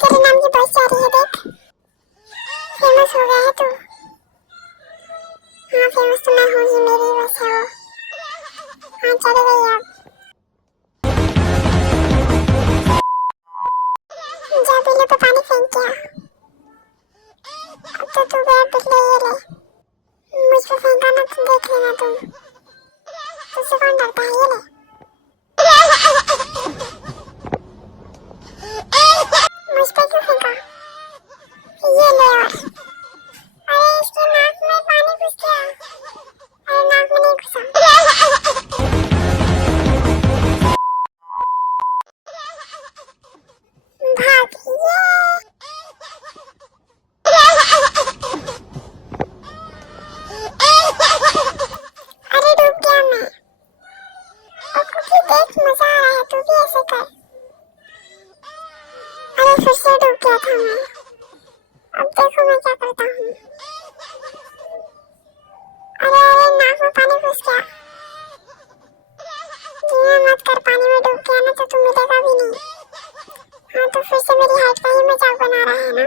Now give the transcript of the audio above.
तेरे नाम की बस जा रही है, देख। फेमस हो गया है तू। हाँ, फेमस तो मैं हूँ ही, मेरी बस है वो। हाँ, चली गई अब। जा बिल्ली पे पानी फेंक के आ। अब तो तू गया पिछले, ये ले। मुझ पे फेंका ना तो देख लेना तुम। तुझसे कौन डरता है, ये ले। मुझ पे क्यों फेंका? ये ले। और अरे इसके नाक में पानी घुस गया। अरे नाक में नहीं घुसा। भाग ये। अरे डूब गया मैं। और कुकी देख, मजा आ रहा है, तू भी ऐसे कर। अरे फिर से डूब गया था मैं। अब देखो मैं क्या करता हूँ। अरे अरे नाक में पानी घुस गया। धीमे मत कर, पानी में डूब गया ना तो तू मिलेगा भी नहीं। हाँ तो फिर से मेरी हाइट का ही मजाक बना रहा है ना।